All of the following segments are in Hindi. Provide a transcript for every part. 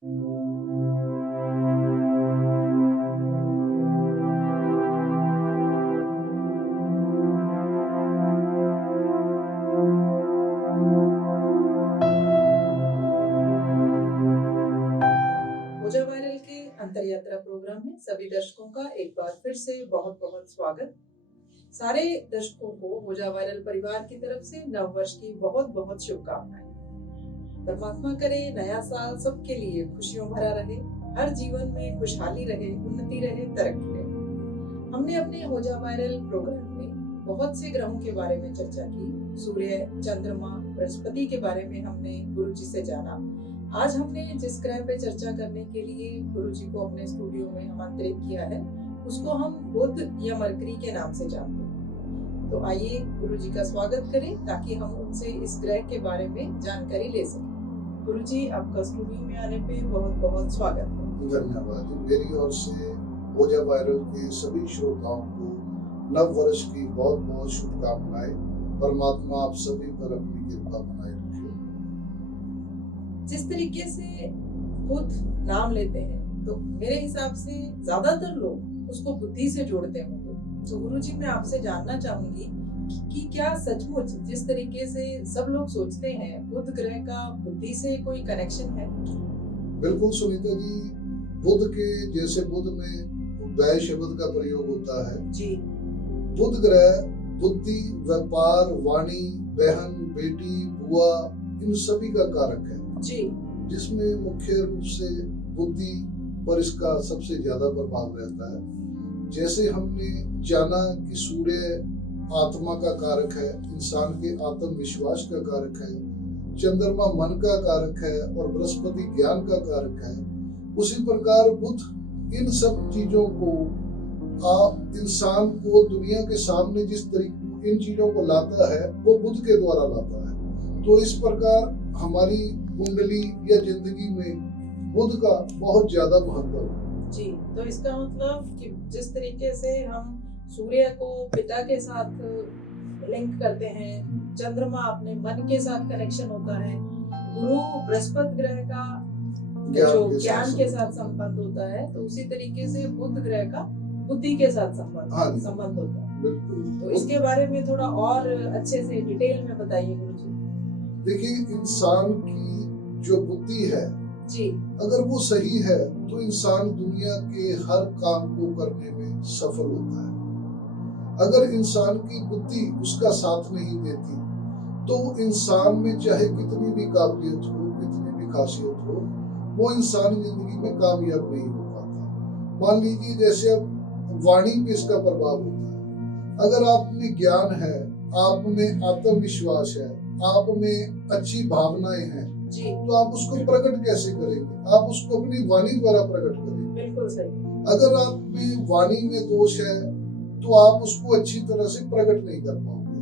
ऊर्जा वायरल के अंतर यात्रा प्रोग्राम में सभी दर्शकों का एक बार फिर से बहुत बहुत स्वागत। सारे दर्शकों को ऊर्जा वायरल परिवार की तरफ से नव वर्ष की बहुत बहुत शुभकामनाएं। परमात्मा करे नया साल सबके लिए खुशियों भरा रहे, हर जीवन में खुशहाली रहे, उन्नति रहे, तरक्की रहे। हमने अपने ऊर्जा वायरल प्रोग्राम में बहुत से ग्रहों के बारे में चर्चा की। सूर्य, चंद्रमा, बृहस्पति के बारे में हमने गुरु जी से जाना। आज हमने जिस ग्रह पे चर्चा करने के लिए गुरु जी को अपने स्टूडियो में आमंत्रित किया है, उसको हम बुध या मरकरी के नाम से जानते हैं। तो आइए गुरु जी का स्वागत करें ताकि हम उनसे इस ग्रह के बारे में जानकारी ले सकें। गुरु जी, आपका स्टूडियो में आने पे बहुत बहुत स्वागत है। धन्यवाद। मेरी ओर से ऊर्जा वायरल के सभी श्रोताओं को नव वर्ष की बहुत बहुत शुभकामनाएं। परमात्मा आप सभी पर अपनी कृपा बनाए रखे। जिस तरीके से बुध नाम लेते हैं तो मेरे हिसाब से ज्यादातर लोग उसको बुद्धि से जोड़ते होंगे। तो गुरुजी, मैं आपसे जानना चाहूंगी कि क्या सचमुच जिस तरीके से सब लोग सोचते हैं बुध ग्रह का बुद्धि से कोई कनेक्शन है? बिल्कुल सुनीता जी, बुध के जैसे बुध में उदय शब्द का प्रयोग होता है जी। बुध ग्रह बुद्धि, व्यापार, वाणी, बहन, बेटी, बुआ, इन सभी का कारक है जी, जिसमें मुख्य रूप से बुद्धि पर इसका सबसे ज्यादा प्रभाव रहता है। जैसे हमने जाना कि सूर्य आत्मा का कारक है, इंसान के आत्मविश्वास का कारक है, चंद्रमा मन का कारक है और बृहस्पति ज्ञान का कारक है। उसी प्रकार बुध इन सब चीजों को इंसान को दुनिया के सामने जिस तरीके इन चीजों को लाता है वो बुध के द्वारा लाता है। तो इस प्रकार हमारी कुंडली या जिंदगी में बुध का बहुत ज्यादा महत्व है जी। तो इसका मतलब कि जिस तरीके से हम सूर्य को पिता के साथ लिंक करते हैं, चंद्रमा अपने मन के साथ कनेक्शन होता है, गुरु बृहस्पति ग्रह का जो ज्ञान के साथ संबंध होता है, तो उसी तरीके से बुध ग्रह का बुद्धि के साथ संबंध होता है। बिल्कुल। तो इसके बारे में थोड़ा और अच्छे से डिटेल में बताइए गुरु जी। देखिए, इंसान की जो बुद्धि है जी, अगर वो सही है तो इंसान दुनिया के हर काम को करने में सफल होता है। अगर इंसान की बुद्धि उसका साथ नहीं देती तो इंसान में चाहे कितनी भी काबिलियत हो, कितनी भी खासियत हो, वो इंसान जिंदगी में कामयाब नहीं हो पाता। मान लीजिए जैसे अब वाणी पे इसका प्रभाव होता है। अगर आप में ज्ञान है, आप में आत्मविश्वास है, आप में अच्छी भावनाएं हैं जी, तो आप उसको प्रकट कैसे करेंगे? आप उसको अपनी वाणी द्वारा प्रकट करेंगे। बिल्कुल सही। अगर आप में वाणी में दोष है तो आप उसको अच्छी तरह से प्रकट नहीं कर पाओगे।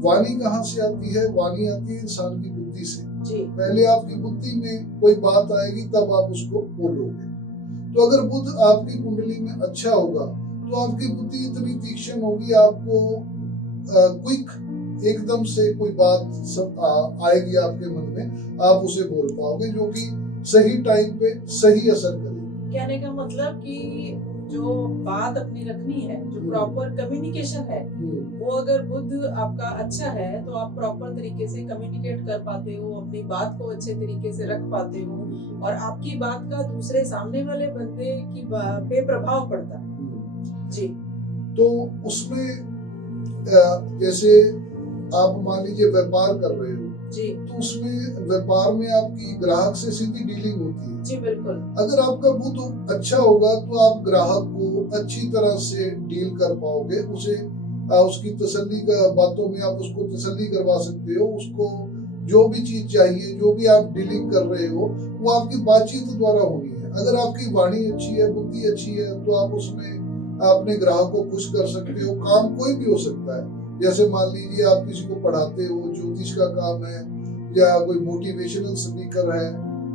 वाणी कहाँ से आती है? वाणी आती है इंसान की बुद्धि से जी। पहले आपकी बुद्धि में कोई बात आएगी तब आप उसको बोलोगे। तो अगर बुध आपकी कुंडली में अच्छा होगा तो आपकी बुद्धि इतनी तीक्ष्ण होगी, आपको क्विक एकदम से कोई बात आएगी आपके मन में, आप उसे बोल पाओगे जो कि सही टाइम पे सही असर करेगी। कहने का मतलब कि जो बात अपनी रखनी है, जो प्रॉपर कम्युनिकेशन है, वो अगर बुध आपका अच्छा है तो आप प्रॉपर तरीके से कम्युनिकेट कर पाते हो, अपनी बात को अच्छे तरीके से रख पाते हो और आपकी बात का दूसरे सामने वाले बंदे की पे प्रभाव पड़ता है जी। तो उसमें जैसे आप मान लीजिए व्यापार कर रहे हो जी, तो उसमें व्यापार में आपकी ग्राहक से सीधी डीलिंग होती है जी बिल्कुल। अगर आपका बुध अच्छा होगा तो आप ग्राहक को अच्छी तरह से डील कर पाओगे, उसे उसकी तसल्ली का बातों में आप उसको तसल्ली करवा सकते हो। उसको जो भी चीज चाहिए, जो भी आप डीलिंग कर रहे हो, वो आपकी बातचीत द्वारा होनी है। अगर आपकी वाणी अच्छी है, बुद्धि अच्छी है, तो आप उसमें अपने ग्राहक को खुश कर सकते हो। काम कोई भी हो सकता है, जैसे मान लीजिए आप किसी को पढ़ाते हो, ज्योतिष का काम है या कोई मोटिवेशनल स्पीकर है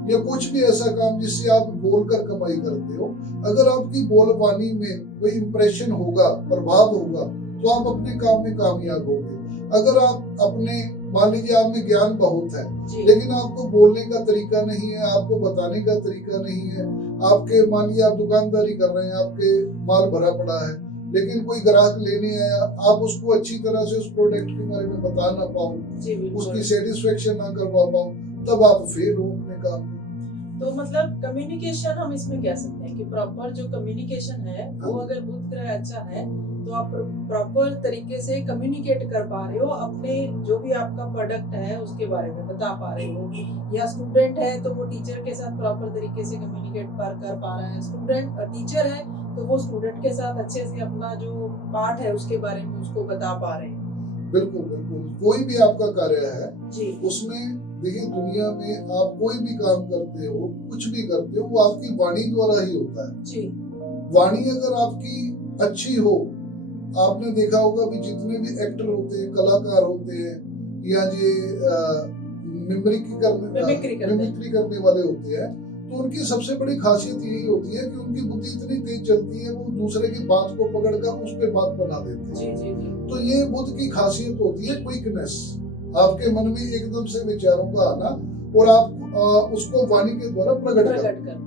या कुछ भी ऐसा काम जिससे आप बोलकर कमाई करते हो। अगर आपकी बोलवाणी में कोई इंप्रेशन होगा, प्रभाव होगा, तो आप अपने काम में कामयाब होगे। अगर आप अपने मान लीजिए आप में ज्ञान बहुत है, जी लेकिन आपको बोलने का तरीका नहीं है, आपको बताने का तरीका नहीं है। आपके मान लीजिए आप दुकानदारी कर रहे हैं, आपके माल भरा पड़ा है, लेकिन कोई ग्राहक लेने आया, आप उसको अच्छी तरह से उस प्रोडक्ट के बारे में बता ना पाओ, जी बिल्कुल। उसकी सेटिस्फेक्शन ना करवा पाओ, तब आप फेल हो अपने काम में। तो मतलब कम्युनिकेशन हम इसमें कह सकते हैं कि प्रॉपर जो कम्युनिकेशन है वो हाँ। अगर बुध ग्रह अच्छा है तो आप प्रॉपर तरीके से कम्युनिकेट कर पा रहे हो, अपने जो भी आपका प्रोडक्ट है उसके बारे में बता पा रहे हो, या स्टूडेंट है तो वो टीचर के साथ प्रॉपर तरीके से कम्युनिकेट कर पा रहा है, स्टूडेंट टीचर है तो वो स्टूडेंट के साथ अच्छे से अपना जो पार्ट है उसके बारे में उसको बता पा रहे हैं। बिल्कुल बिल्कुल, कोई भी आपका कार्य है जी उसमें देखिए, दुनिया में आप कोई भी काम करते हो, कुछ भी करते हो, वो आपकी वाणी द्वारा ही होता है। जी वाणी अगर आपकी अच्छी हो, आपने देखा होगा भी जितने भी एक्टर होते हैं, कलाकार होते हैं, या ये मिमिक्री करने वाले होते हैं, तो उनकी सबसे बड़ी खासियत यही होती है कि उनकी बुद्धि इतनी तेज चलती है, वो दूसरे की बात को पकड़कर उस पे बात बना देते हैं। जी जी जी तो ये बुद्ध की खासियत होती है क्विकनेस, आपके मन में एकदम से विचारों का आना और आप उसको वाणी के द्वारा प्रकट कर।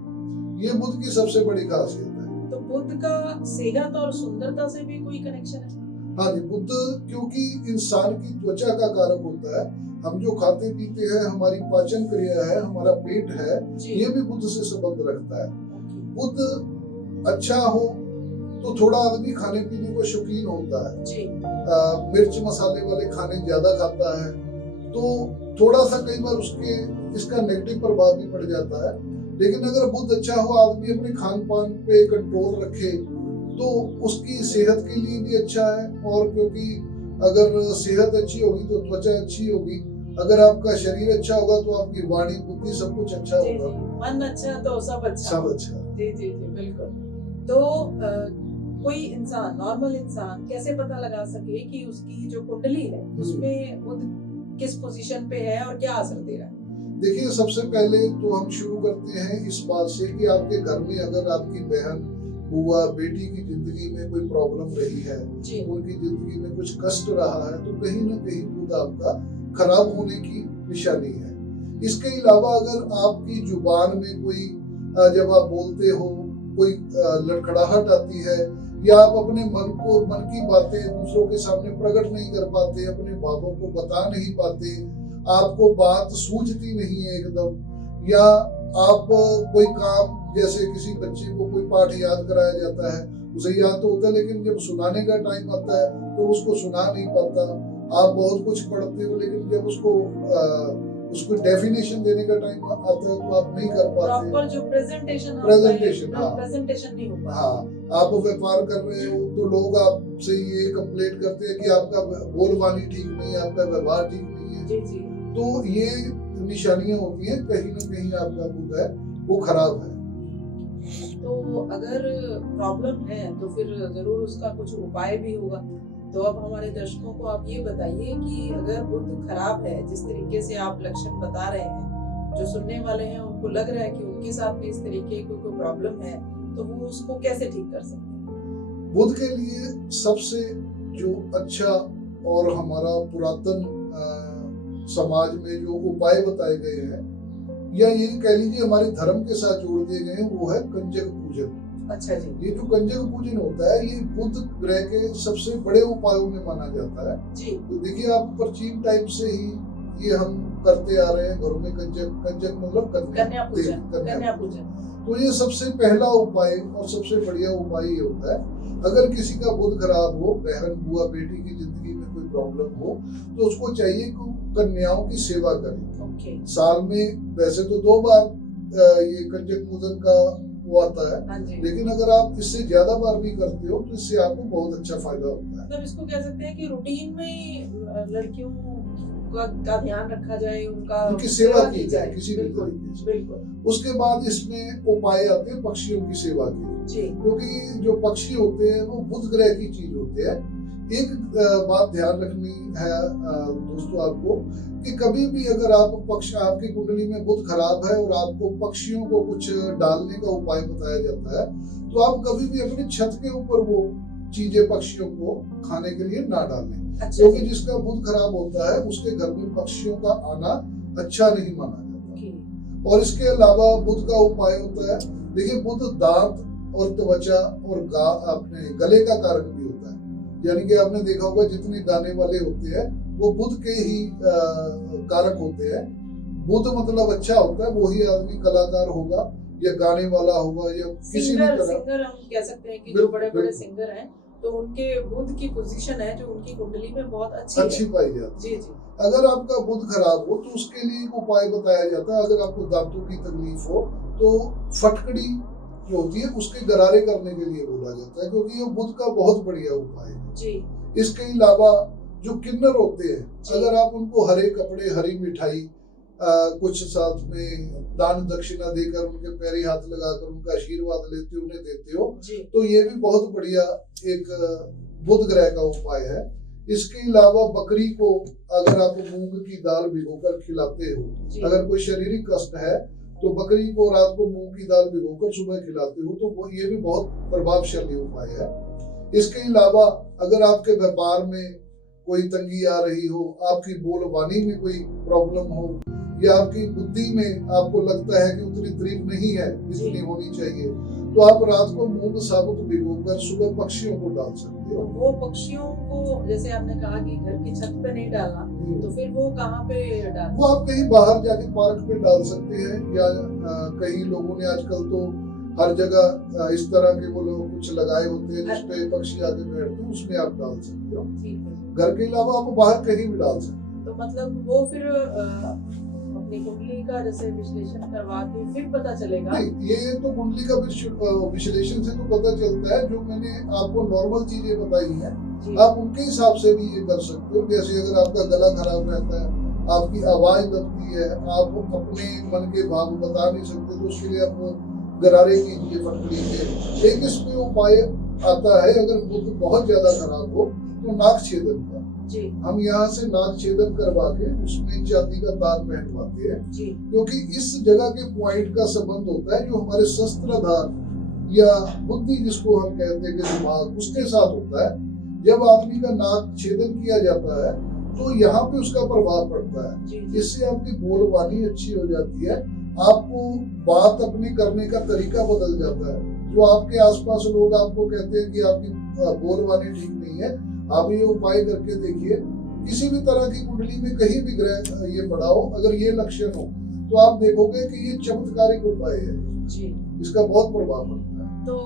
ये बुद्ध की सबसे बड़ी खासियत है। तो बुद्ध का सेहत और सुंदरता से भी कोई कनेक्शन है? हाँ जी, बुद्ध क्योंकि इंसान की त्वचा का कारक होता है, हम जो खाते पीते हैं, हमारी पाचन क्रिया है, हमारा पेट है, ये भी बुद्ध से संबंध रखता है। बुद्ध अच्छा हो तो थोड़ा आदमी खाने पीने को शौकीन होता है जी मिर्च मसाले वाले खाने ज्यादा खाता है, तो थोड़ा सा कई बार उसके इसका नेगेटिव प्रभाव भी पड़ जाता है। लेकिन अगर बुद्ध अच्छा हो, आदमी अपने खान पान पे कंट्रोल रखे, तो उसकी सेहत के लिए भी अच्छा है। और क्योंकि अगर सेहत अच्छी होगी तो त्वचा अच्छी होगी, अगर आपका शरीर अच्छा होगा तो आपकी वाणी बुद्धि सब कुछ अच्छा होगा। मन अच्छा तो सब अच्छा। सब अच्छा। जी जी जी बिल्कुल। तो कोई इंसान, नॉर्मल इंसान कैसे पता लगा सके कि उसकी जो कुंडली है उसमें बुध किस पोजीशन पे है और क्या असर दे रहा है? देखिए, सबसे पहले तो हम शुरू करते हैं इस बात से कि आपके घर में अगर आपकी बहन, बुआ, बेटी की जिंदगी में कोई प्रॉब्लम रही है, उनकी जिंदगी में कुछ कष्ट रहा है, तो कहीं ना कहीं बुध आपका खराब होने की निशानी है। इसके अलावा अगर आपकी जुबान में कोई जब आप बोलते हो कोई लड़खड़ाहट आती है, या आप अपने मन की बातें दूसरों के सामने प्रकट नहीं कर पाते, अपने भावों को बता नहीं पाते, आपको बात सूझती नहीं है एकदम, या आप कोई काम, जैसे किसी बच्चे को कोई पाठ याद कराया जाता है, उसे याद तो होता है, लेकिन जब सुनाने का टाइम आता है तो उसको सुना नहीं पाता। आप बहुत कुछ पढ़ते हो, लेकिन जब उसको डेफिनेशन देने का टाइम आता है तो आप नहीं कर पाते। प्रॉपर जो प्रेजेंटेशन नहीं हो पाता। हाँ, आप व्यापार कर रहे हो तो लोग आपसे ये कंप्लेंट करते हैं कि आपका बोलबानी ठीक नहीं है, आपका व्यवहार ठीक नहीं है। जी जी। तो ये निशानियां होती हैं, कहीं ना कहीं आपका बुध है वो खराब है। तो अगर प्रॉब्लम है तो फिर जरूर उसका कुछ उपाय भी होगा। तो अब हमारे दर्शकों को आप ये बताइए कि अगर बुध खराब है, जिस तरीके से आप लक्षण बता रहे हैं, जो सुनने वाले हैं उनको लग रहा है कि उनके साथ भी इस तरीके की कोई प्रॉब्लम है, तो वो उसको कैसे ठीक कर सकते हैं? बुध के लिए सबसे जो अच्छा और हमारा पुरातन समाज में जो उपाय बताए गए हैं, या ये कह लीजिए हमारे धर्म के साथ जोड़ दिए गए हैं, वो है कंजक पूजन। अच्छा जी। ये जो कंजक पूजन होता है, ये बुध ग्रह के सबसे बड़े उपायों में माना जाता है जी। तो देखिए, आप प्राचीन टाइम से ही ये हम करते आ रहे हैं घरों में। कंजक मतलब कन्या पूजन। तो ये सबसे पहला उपाय और सबसे बढ़िया उपाय ये होता है, अगर किसी का बुध खराब हो, बहन, बुआ, बेटी की जिंदगी में कोई प्रॉब्लम हो, तो उसको चाहिए कि कन्याओं की सेवा करें। साल में वैसे तो 2 बार ये कंजक पूजन का वो आता है, लेकिन अगर आप इससे ज्यादा बार भी करते हो तो इससे आपको बहुत अच्छा फायदा होता है। मतलब इसको कह सकते हैं कि रूटीन में लड़कियों का ध्यान रखा जाए, उनकी सेवा की जाए किसी भी तरीके से। बिल्कुल। उसके बाद इसमें उपाय आते हैं पक्षियों की सेवा के, क्योंकि जो पक्षी होते हैं वो बुध ग्रह की चीज होते हैं। एक बात ध्यान रखनी है दोस्तों आपको, कि कभी भी अगर आपकी कुंडली में बुध खराब है और आपको पक्षियों को कुछ डालने का उपाय बताया जाता है, तो आप कभी भी अपनी छत के ऊपर वो चीजें पक्षियों को खाने के लिए ना डालें, अच्छा क्योंकि जी। जिसका बुध खराब होता है उसके घर में पक्षियों का आना अच्छा नहीं माना जाता। ठीक। और इसके अलावा बुध का उपाय होता है, देखिए बुध दांत और त्वचा और अपने गले का कारक भी होता है। यानी कि आपने देखा होगा जितने गाने वाले होते हैं वो बुध के ही कारक होते हैं। बुध मतलब अच्छा होता है, वही आदमी कलाकार होगा या गाने वाला होगा या किसी भी तरह। सिंगर हम कह सकते हैं कि जो बड़े बड़े सिंगर हैं तो उनके बुध की पोजीशन है जो उनकी कुंडली में बहुत अच्छी पाई जाती है। जी जी। अगर आपका बुध खराब हो तो उसके लिए एक उपाय बताया जाता है। अगर आपको दांतों की तकलीफ हो तो फटकड़ी जो होती है उसके गरारे करने के लिए बोला जाता है, क्योंकि ये बुध का बहुत बढ़िया उपाय है जी। इसके अलावा जो किन्नर होते हैं, अगर आप उनको हरे कपड़े, हरी मिठाई, कुछ साथ में दान दक्षिणा देकर उनके पैरी हाथ लगाकर उनका आशीर्वाद लेते हो, उन्हें देते हो, तो ये भी बहुत बढ़िया एक बुध ग्रह का उपाय है। इसके अलावा बकरी को अगर आप मूंग की दाल भिगोकर खिलाते हो, अगर कोई शारीरिक कष्ट है तो बकरी को रात को मूंग की दाल भिगोकर सुबह खिलाते हो तो ये भी बहुत प्रभावशाली उपाय है। इसके अलावा अगर आपके व्यापार में कोई तंगी आ रही हो, आपकी बोलबानी में कोई प्रॉब्लम हो या आपकी बुद्धि में आपको लगता है कि उतनी तारीफ नहीं है जितनी होनी चाहिए, तो आप रात को मूंग साबुत भिगोकर सुबह पक्षियों को डाल सकते हो। वो पक्षियों को जैसे आपने कहा कि घर की छत पे नहीं डालना, तो फिर वो कहाँ पे डालना? वो आप कहीं बाहर जाके पार्क में डाल सकते हैं या कई लोगों ने आजकल तो हर जगह इस तरह के वो लोग कुछ लगाए होते हैं जिसपे पक्षी आके बैठते हैं, उसमें आप डाल सकते हो। घर के अलावा आप बाहर कहीं भी डाल सकते हो। तो मतलब वो फिर अपनी कुंडली का जैसे विश्लेषण करवा के फिर पता चलेगा? नहीं, ये तो कुंडली का विश्लेषण से तो पता चलता है। जो मैंने आपको नॉर्मल चीजें बताई हैं आप उनके हिसाब से भी ये कर सकते हो। जैसे अगर आपका गला खराब रहता है, आपकी आवाज दबती है, आप अपने मन के भाव बता नहीं सकते, तो उसके लिए आप गरारे कीजिए फटकड़ी के। एक इसमें उपाय आता है, अगर बुध बहुत ज्यादा खराब हो तो नाक छेदन का। हम यहाँ से नाक छेदन करवा के उसमें चांदी का तार पहनवाते हैं, क्योंकि इस जगह के पॉइंट का संबंध होता है जो हमारे शस्त्रधार या बुद्धि जिसको हम कहते हैं कि दिमाग, उसके साथ होता है। जब आदमी का नाक छेदन किया जाता है तो यहाँ पे उसका प्रभाव पड़ता है, इससे आपकी बोलबानी अच्छी हो जाती है, आपको बात अपनी करने का तरीका बदल जाता है। जो आपके आसपास लोग आपको कहते हैं कि आपकी बोलबानी ठीक नहीं है, आप ये उपाय करके देखिए। किसी भी तरह की कुंडली में कहीं भी ग्रह ये पड़ा हो, अगर ये लक्षण हो तो आप देखोगे कि ये चमत्कारिक उपाय है जी, इसका बहुत प्रभाव पड़ता है। तो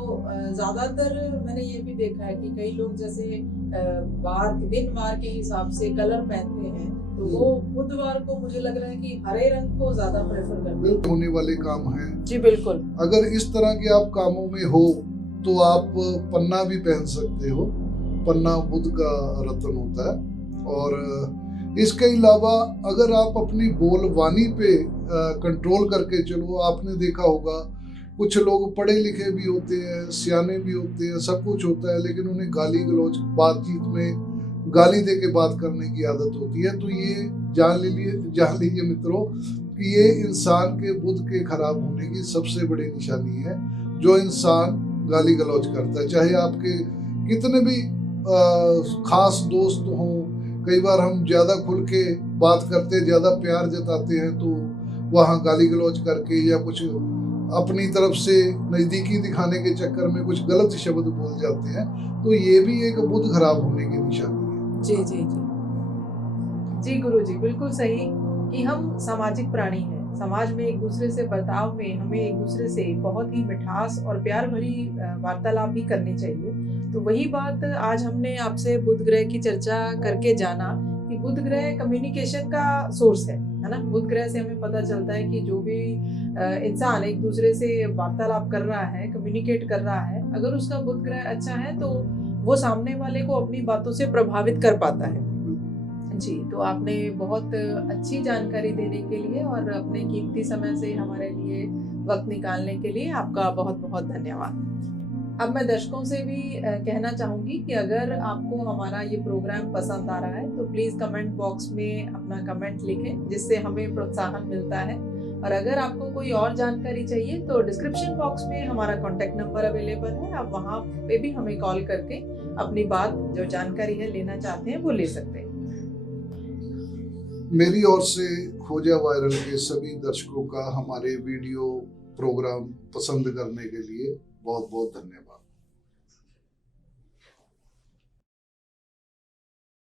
ज्यादातर मैंने ये भी देखा है कि कई लोग जैसे दिन वार के हिसाब से कलर पहनते हैं, तो वो बुधवार को मुझे लग रहा है कि हरे रंग को ज्यादा प्रेफर करते हैं। होने वाले काम है जी बिल्कुल। अगर इस तरह के आप कामों में हो तो आप पन्ना भी पहन सकते हो। पन्ना बुध का रत्न होता है। और इसके अलावा अगर आप अपनी बोलबानी पे कंट्रोल करके चलो, आपने देखा होगा कुछ लोग पढ़े लिखे भी होते हैं, सियाने भी होते हैं, सब कुछ होता है, लेकिन उन्हें गाली गलौज, बातचीत में गाली दे के बात करने की आदत होती है। तो ये जान लीजिए मित्रों कि ये इंसान के बुध के खराब होने की सबसे बड़ी निशानी है। जो इंसान गाली गलौज करता है, चाहे आपके कितने भी खास दोस्त हों, कई बार हम ज्यादा खुल के बात करते हैं, ज्यादा प्यार जताते हैं, तो वहाँ गाली गलौज करके या कुछ अपनी तरफ से नजदीकी दिखाने के चक्कर में कुछ गलत शब्द बोल जाते हैं, तो ये भी एक बुध खराब होने की निशानी है। जी जी जी जी गुरुजी, बिल्कुल सही कि हम सामाजिक प्राणी हैं। समाज में एक दूसरे से बर्ताव में हमें एक दूसरे से बहुत ही मिठास और प्यार भरी वार्तालाप भी करनी चाहिए। तो वही बात आज हमने आपसे बुध ग्रह की चर्चा करके जाना कि बुध ग्रह कम्युनिकेशन का सोर्स है ना। बुध ग्रह से हमें पता चलता है कि जो भी इंसान एक दूसरे से वार्तालाप कर रहा है, कम्युनिकेट कर रहा है, अगर उसका बुध ग्रह अच्छा है तो वो सामने वाले को अपनी बातों से प्रभावित कर पाता है। जी, तो आपने बहुत अच्छी जानकारी देने के लिए और अपने कीमती समय से हमारे लिए वक्त निकालने के लिए आपका बहुत बहुत धन्यवाद। अब मैं दर्शकों से भी कहना चाहूँगी कि अगर आपको हमारा ये प्रोग्राम पसंद आ रहा है तो प्लीज़ कमेंट बॉक्स में अपना कमेंट लिखें, जिससे हमें प्रोत्साहन मिलता है। और अगर आपको कोई और जानकारी चाहिए तो डिस्क्रिप्शन बॉक्स में हमारा कॉन्टैक्ट नंबर अवेलेबल है, आप वहाँ पे भी हमें कॉल करके अपनी बात जो जानकारी है लेना चाहते हैं वो ले सकते हैं। मेरी ओर से हो जा वायरल के सभी दर्शकों का हमारे वीडियो प्रोग्राम पसंद करने के लिए बहुत बहुत धन्यवाद।